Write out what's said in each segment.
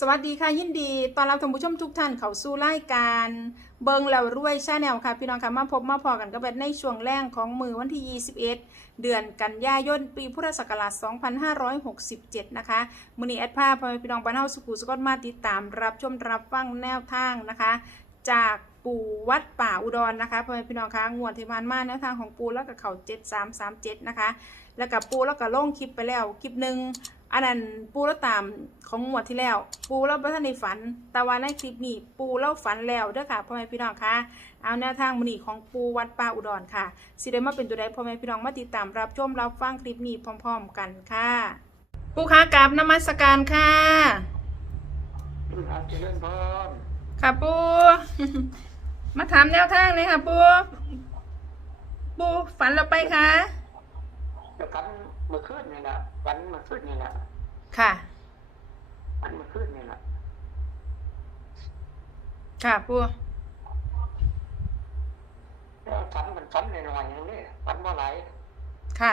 สวัสดีค่ะยินดีตอนรับท่านผู้ชมทุกท่านเข้าสู่รายการ เบิงแล้วรวยชาแนลค่ะพี่น้องค่ะมาพบมาพอกันกับในช่วงแรกของมือวันที่ 21 เดือนกันยายนปีพุทธศักราช 2567 นะคะมือนี้แอดภาพพี่น้องบ้านเฮาสุขุสกอตมาติดตามรับชมรับฟังแนวทางนะคะ จากปู่วัดป่าอุดรนะคะพ่อแม่พี่น้องคะงวดที่ผ่านมาแนวทางของปู่แล้วก็เขา7337 นะคะ แล้วกับปูแล้วก็ลงคลิปไปแล้วคลิปหนึ่ง อันนั้นปูแล้วตามของงวดที่แล้ว ปูแล้วบ่ทันในฝัน แต่ว่าในคลิปนี้ปูแล้วฝันแล้วเด้อค่ะพ่อแม่พี่น้องคะเอาแนวทางมื้อนี้ของปูวัดป่าอุดรค่ะสิได้มาเป็นตัวใดพ่อแม่พี่น้องมาติดตามรับชมรับฟังคลิปนี้พร้อม ๆ กันค่ะ ปูค้ากราบนมัสการค่ะอาเจริญพรค่ะปู มาถามแนวทางเลยค่ะปู ปูฝันเราไปค่ะ จะฟันเมื่อคืนนี่นะวันเมื่อคืนนี่นะค่ะวันเมื่อคืนนี่นะค่ะปูแล้วฟันมันฟันหน่อยๆนึงนี่ฟันว่าไหลายค่ะ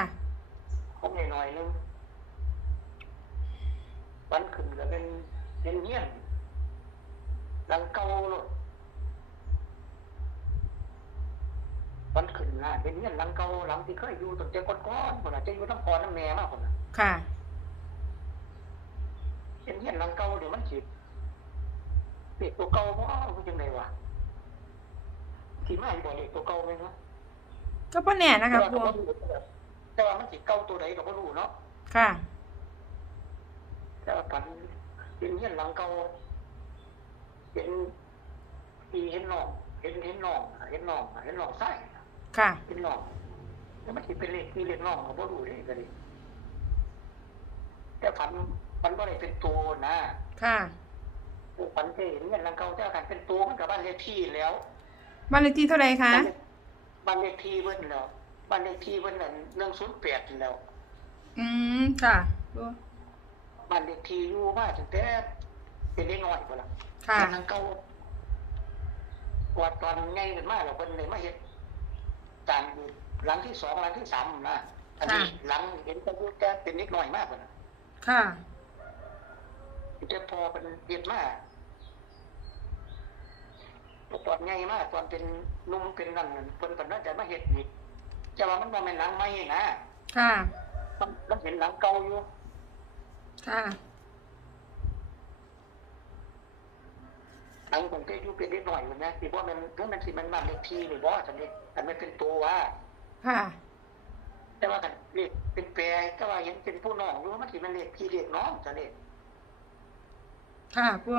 ฟันหน่อยๆนึงฟันขึ้นก็เป็นเป็นเงี้ยนหลังเก่าโลด ฟันขึ้นนะเป็นเงี้ยนหลังเก่าหลังที่เคยอยู่ตั้งแต่ก่อนๆคนน่ะจะอยู่น้ำพอน้ำแม่มากคนน่ะค่ะเป็นเงี้ยนหลังเก่าเดี๋ยวมันจิตเด็กตัวเก่าบ่รู้จังไดวะที่มาอยู่บ่เด็กตัวเก่าไหมเนาะก็พ่อแน่นะคะปูแต่ว่ามันสิเก่าตัวใดก็บ่รู้เนาะค่ะ แต่ว่าปันเป็นเฮียนหลังเก่าเป็นปีเห็นน้องเห็นเห็นน้องเห็นน้องเห็นน้องไส้ ค่ะเห็นน้องแล้วมันสิเป็นเลขที่เลขน้องก็บ่รู้เด้ก็ดิแต่ฝันมันบ่ได้เป็นตัวนะค่ะฝันแค่เห็นเฮียนหลังเก่าแต่ว่าคันเป็นตัวมันก็บ้านเลขที่แล้วบ้านเลขที่เท่าไหร่คะบ้านเลขที่เพิ่นแล้วบ้านเลขที่เพิ่นนั่น108แล้ว อืมค่ะปูบ้านเด็กทีอยู่มาตั้งแต่เป็นเด็กน้อยพุ่นล่ะค่ะทางเก่ากวาดตอนใหญ่ขึ้นมาแล้วเพิ่นเลยมาเฮ็ด ต่างอยู่หลังที่สองหลังที่สามนะอันนี้หลังเห็นแต่อยู่แต่เป็นเด็กน้อยมากพุ่นน่ะค่ะแต่พอเป็นเฮ็ดมาตอนใหญ่มากตอนเป็นหนุ่มเป็นนั่นเพิ่นเพิ่นน่าจะมาเฮ็ดนี่แต่ว่ามันบ่แม่นหลังใหม่นะค่ะมันมันเห็นหลังเก่าอยู่ค่ะ หลังผมก็อยู่เป็นเด็กน้อยอยู่นะที่ว่ามันถ้ามันสิมันบ้านเลขที่นี่บ่ซั่นนี่อันมันเป็นตัวว่าค่ะ แต่ว่ากันเรียกเป็นแปรก็ว่าเห็นเป็นผู้น้องอยู่มันสิมันเรียกพี่เรียกน้องจะเรียกค่ะปู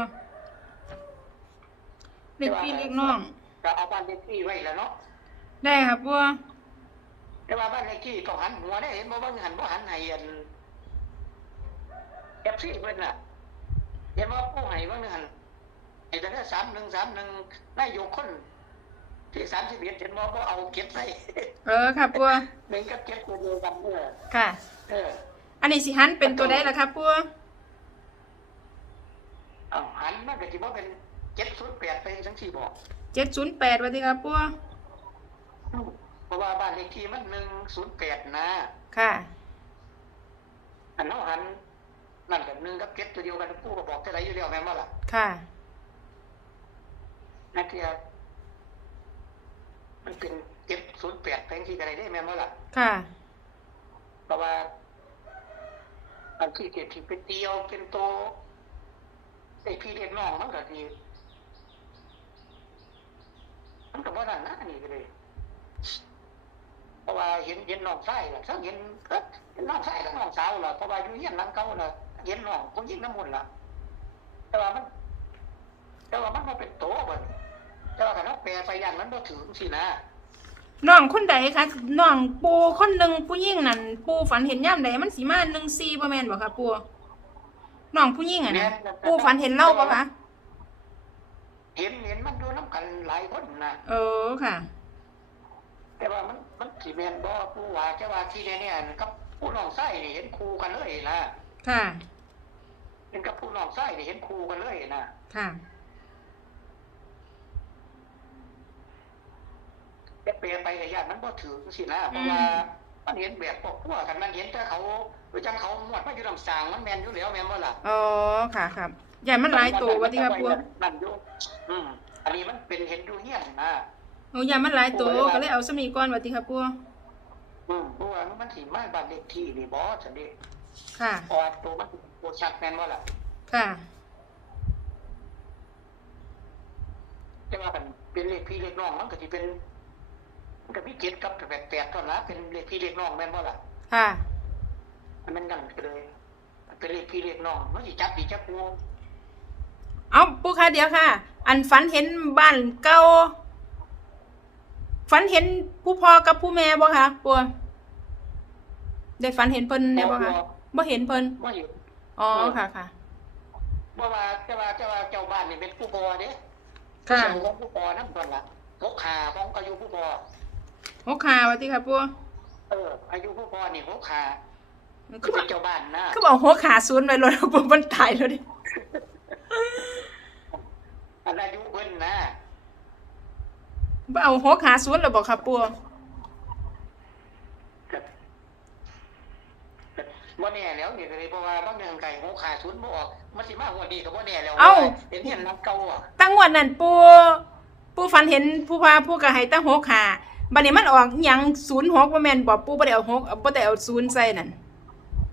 เล็กพี่เล็กน้องก็เอาบ้านเลขที่ไว้แล้วเนาะได้ค่ะปูแต่ว่าบ้านเลขที่ก็หันหัวได้เห็นบ่ว่าหันบ่หันให้อันเอฟซีเพิ่นน่ะเห็นว่าผู้ให้ว่าหัน ไอ้แต่ละ3131นายกคนที่31เห็นบ่บ่เอาเก็บไว้เออค่ะปูหนึ่งกับเก็บตัวเดียวกันเด้อค่ะ เออ อันนี้สิหันเป็นตัวได้ละครับปูเอาหันมันก็สิบ่เป็น708ไปจังซี่บ่เจ็ดศูนย์แปดวันที่ครับปูเพราะว่าบ้านเลขที่มัน108นะ ค่ะอันเฮาหันนั่นกับหนึ่งกับเก็บตัวเดียวกันผู้ก็บอกเท่าไหรอยู่แล้วแม่นบ่ล่ะ ค่ะ นั่นคือมันเป็นเก็บ08แปลงที่กันได้แม่นบ่ล่ะค่ะ เพราะว่าอันที่เก็บที่เป็นเดียวเป็นโตไอ้พี่เรียกน้องมันก็ดีมันก็บ่นั่นนะนี่ก็เลยเพราะว่าเห็นเห็นน้องชายล่ะถ้าเห็นเอ้อเห็นน้องชายกับน้องสาวล่ะเพราะว่าอยู่เฮียนหลังเก่าล่ะเห็นน้องผู้หญิงน้ำมนต์ล่ะแต่ว่ามัน แต่ว่ามันบ่เป็นโตเบิ่น แต่ว่าคันเราแปลไปอย่างนั้นบ่ถึงสินะน้องคนใดคะน้องปูคนหนึ่งผู้ยิ่งนั่นปูฝันเห็นย่ำใดมันสีมาหนึ่งซีประแมนบ่คะปูน้องผู้ยิ่งอะนะปูฝันเห็นเล่าปะคะเห็นเห็นมันอยู่นํกันหลายคนนะเออค่ะ แต่ว่ามันมันสิแม่นบ่ผู้ว่าแต่ว่าที่เนี่ยๆกับผู้น้องชายนี่เห็นคู่กันเลยนะค่ะเห็นกับผู้น้องชายนี่เห็นคู่กันเลยนะค่ะ แต่แปลไปก็ย่านมันบ่ถึงสินะเพราะว่ามันเห็นแบบพวกพวกกันมันเห็นแต่เขาหรือจังเขาหมวดมาอยู่ลำสางมันแม่นอยู่แล้วแม่นบ่ล่ะอ๋อค่ะครับใหญ่มันหลายตัวว่าที่ครับปูนั่นอยู่อืมอันนี้มันเป็นเห็นอยู่เฮียนนะโอ้ใหญ่มันหลายตัวก็เลยเอาสมีก่อนว่าที่ครับปูอืมเพราะว่ามันสิมาบ้านเลขที่นี่บ่ซั่นดิค่ะเพราะว่าตัวมันตัวชัดแม่นบ่ล่ะค่ะแต่ว่ากันเป็นเลขพี่เลขน้องมันก็สิเป็น มันก็มีเจ็ดกับแปดแปดเท่านั้นเป็นเลขพี่เลขน้องแม่นบ่ล่ะค่ะมันนั่นก็เลยมันเป็นเลขพี่เลขน้องมันสิจับดีจับงูเอาปูค่ะเดี๋ยวค่ะ อันฝันเห็นบ้านเก่าฝันเห็นผู้พ่อกับผู้แม่บ่คะปูได้ฝันเห็นเพิ่นได้บ่คะบ่เห็นเพิ่นบ่อยู่อ๋อค่ะค่ะบ่ว่าแต่ว่าแต่ว่าเจ้าบ้านนี่เป็นผู้บ่เด้ค่ะเจ้าของผู้บ่นำก่อนล่ะหกขาของอายุผู้บ่ หกขาว่าที่ค่ะปูเออ อายุผู้บ่นี่หกขาคืคืออบอเป็กนเจ้าบ้านนะคือบอกหกขาศูนย์ไปเลยปูมันตายแล้วดิอันอายุเพิ่นนะบ่เอาหกขาศูนย์แล้วบอกค่ะปูบ่แน่แล้วนี่ก็เลยเพราะว่าบางเดือนไก่หกขาศูนย์บ่ออกมันสิมาหัวดีก็บ่แน่แล้วเห็นเห็นน้ำเก่าอะตั้งงวดนั้นปูปูฝันเห็นผู้พาผู้ก็ให้ตั้งหกขา บัดนี้มันออกอิหยังศูนย์หกบ่แม่นบอกปูบ่ได้เอาหกบ่ได้เอาศูนย์ใส่นั่น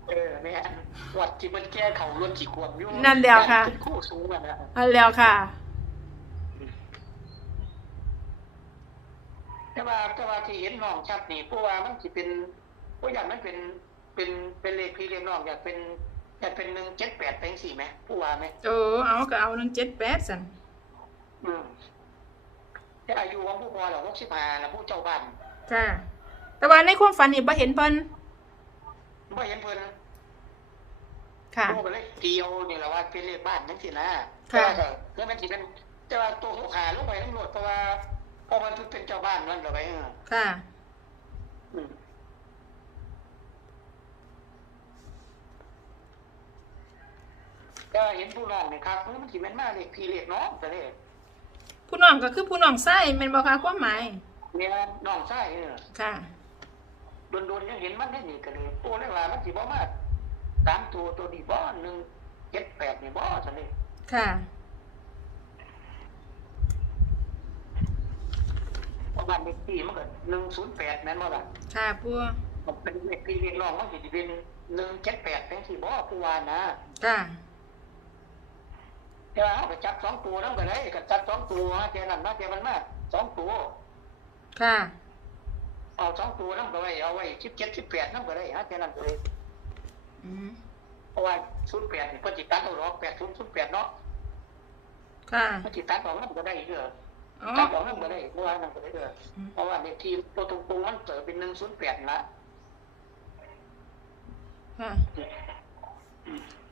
เออแม่นวัดที่มันแก้เขารถจีกวมอยู่นั่นแล้วค่ะ เป็นคู่สูงอะนะอันแล้วค่ะ แต่ว่าแต่ว่าที่เห็นน้องชัดนี่เพราะว่ามันสิเป็นเพราะอย่างนั้นเป็นเป็นเป็นเลขพี่เลขน้องอยากเป็นอยากเป็นหนึ่งเจ็ดแปดเป็นสี่ไหมผู้ว่าไหมเออเอาก็เอาหนึ่งเจ็ดแปดสันอืม แต่อายุของผู้พอเราหกสิบห้านะผู้เจ้าบ้านค่ะ แต่ว่าในความฝันนี่บ่เห็นเพิ่นไม่เห็นเพิ่นค่ะผู้ก็เลยเดียวนี่แหละว่าเป็นเลขบ้านนั่นสินะค่ะแต่ว่าก็คือมันสิเป็นแต่ว่าตัวผู้ขาลงไปทั้งหมดเพราะว่าเพราะมันเป็นเจ้าบ้านนั่นเราไปเออค่ะอืมก็เห็นผู้น้องนี่ครับมันสิเป็นมาเลขพี่เลขน้องแต่เลย ผู้น้องก็คือผู้น้องไส้แม่นบ่คะความหมายเนี่ยน้องชายเออค่ะ โดนๆยังเห็นมันได้นี่ก็เลยโอ้เลยว่ามันสิบ่มาสามตัวตัวนี้บ่หนึ่งเจ็ดแปดนี่บ่ซะนี่ค่ะ เพราะบ้านเลขที่มันก็หนึ่งศูนย์แปดแม่นบ่ล่ะค่ะปูมันเป็นเลขพี่เลขน้องมันสิเป็นหนึ่งเจ็ดแปดเป็นสี่บ่ผู้ว่านะค่ะ แต่ว่าเอาไปจับสองตัวนั่นก็ได้ก็จับสองตัวฮะเจ้านั่นนะเจ้ามันมาสองตัว ค่ะ เอาสองตัวนั่นก็ไว้เอาไว้สิบเจ็ดสิบแปดนั่นก็ได้ฮะเจ้านั่นก็เลยอืมเพราะว่าศูนย์แปดนี่เพิ่นสิตัดเอาหรอกแปดศูนย์ศูนย์แปดเนาะค่ะมันสิตัดออกนั่นก็ได้เด้ออ๋อ ตัดออกนั่นก็ได้เพราะว่านั่นก็ได้เด้อเพราะว่าเลขที่ตัวตรงๆมันเกิดเป็นหนึ่งศูนย์แปดละ ค่ะพอ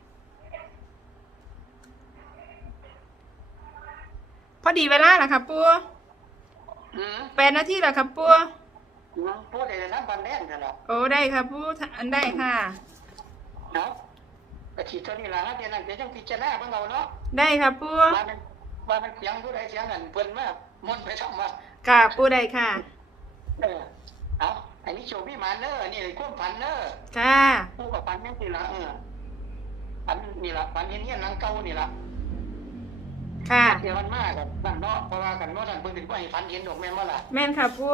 ดีเวลาแล้วค่ะปูอืมแปดนาทีแล้วค่ะปูอืมพวกเด็กนั้นบันแน่นกันละโอ้ได้ค่ะปูอันได้ค่ะ เนาะกระฉีดตัวนี้ละฮะเจ้านั่นเดี๋ยวจังพิจารณาเบิ่งเอาเนาะได้ค่ะปูว่ามันว่ามันเสียงผู้ใดเสียงอันเพิ่นมากมนต์ไปทำมาค่ะปูได้ค่ะ เออเอาอันนี้โชว์พี่หมานเนอร์นี่เลยควบพันเนอร์ค่ะผู้กับพันนี่สิละเออพันนี่ละพันเห็นเงี้ยหนังเก่านี่ละ ค่ะ เดี๋ยวมันมากกับนั่นเนาะเพราะว่ากันเนาะนั่นเพิ่นถึงว่าให้พันเห็นดอกแม่นว่าล่ะแม่นค่ะปู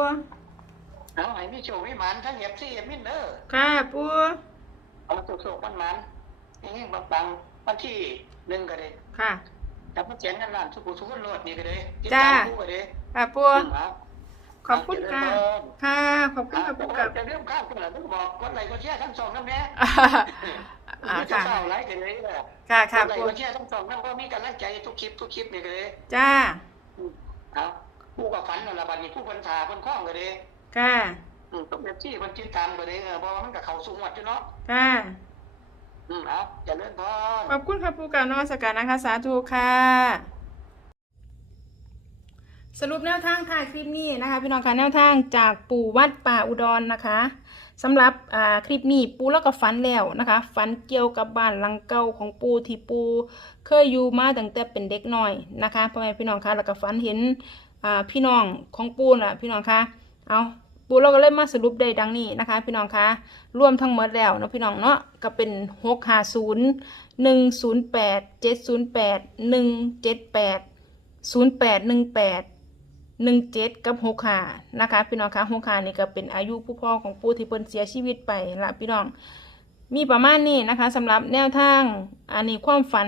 เอาให้มีโชว์พี่หมานทั้งเอฟซีเอฟมินเนอร์ค่ะปูเอามาโชว์ๆมันมันนี่เงี้ยบางๆวันที่หนึ่งก็ได้ค่ะ แต่พอเขียนกันนั่นสุขุสุขโลดนี่ก็ได้ติดจ้าตามผู้ก็ได้ค่ะปูอืมเอาขอบคุณค่ะ ค่ะ ขอบคุณค่ะปูกับจะเริ่มข้ามกันแล้วต้องบอกคนไหนก็เชื่อทั้งสองนั่นแหละ อ่าอ่าจะค่ะเศร้าไรกันเลยเออค่ะค่ะคนไหนปูก็เชื่อทั้งสองนั่นก็มีกำลังใจทุกคลิปทุกคลิปนี่ก็เลยจ้าเอาผู้กับฝันนั่นละบัดนี้ผู้คนถาคนคล้องก็เลยค่ะอืมต้องแบบที่คนจิตตามก็เลยเออเพราะว่ามันกับเขาสูงหมดอยู่เนาะค่ะอืมเอาจะเลื่อนพรขอบคุณค่ะปูกับนวัสการนะคะ สาธุค่ะ สรุปแนวทางถ่ายคลิปนี้นะคะ พี่น้องคะแนวทางจากปู่วัดป่าอุดรนะคะสำหรับอ่าคลิปนี้ปู่แล้วก็ฝันแล้วนะคะฝันเกี่ยวกับบ้านหลังเก่าของปู่ที่ปู่เคยอยู่มาตั้งแต่เป็นเด็กน้อยนะคะพ่อแม่พี่น้องคะแล้วก็ฝันเห็นอ่าพี่น้องของปู่น่ะพี่น้องคะเอาปู่เราก็เลยมาสรุปได้ดังนี้นะคะ พี่น้องคะรวมทั้งหมดแล้วเนาะพี่น้องเนาะก็เป็นหกห้าศูนย์หนึ่งศูนย์แปดเจ็ดศูนย์แปดหนึ่งเจ็ดแปดศูนย์แปดหนึ่งแปด หนึ่งเจ็ดกับหกห้านะคะ พี่น้องคะหกห้านี่ก็เป็นอายุผู้พ่อของปูที่เพิ่นเสียชีวิตไปละพี่น้อง มีประมาณนี้นะคะสำหรับแนวทางอันนี้ความฝัน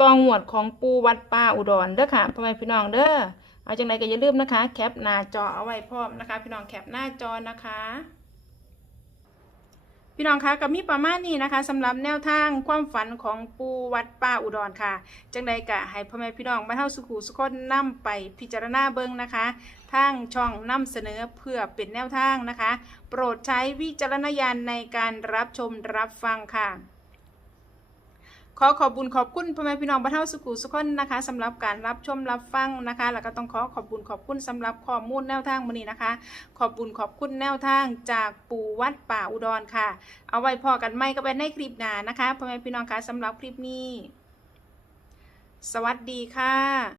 ตองหวดของปูวัดป้าอุดรเด้อค่ะพ่อแม่พี่น้องเด้อเอาจังไรก็อย่าลืมนะคะ แคปหน้าจอเอาไว้พร้อมนะคะ พี่น้องแคปหน้าจอนะคะ พี่น้องคะกับมีประมาณนี้นะคะสำหรับแนวทางความฝันของปูวัดป้าอุดรค่ะ จังใดกะให้พ่อแม่พี่น้องมาเท่าสุขุสุขนนำไปพิจารณาเบิ้งนะคะทางช่องนำเสนอเพื่อเป็นแนวทางนะคะ โปรดใช้วิจารณญาณในการรับชมรับฟังค่ะ ขอขอบบุญขอบคุณพ่อแม่พี่น้องบ้านเฮาสุขุสุขคนนะคะสำหรับการรับชมรับฟังนะคะ แล้วก็ต้องขอขอบบุญขอบคุณสำหรับข้อมูลแนวทางมื้อนี้นะคะ ขอบบุญขอบคุณแนวทางจากปู่วัดป่าอุดรค่ะ เอาไว้พอกันไม่ก็ไปในคลิปหน้านะคะพ่อแม่พี่น้องคะสำหรับคลิปนี้ สวัสดีค่ะ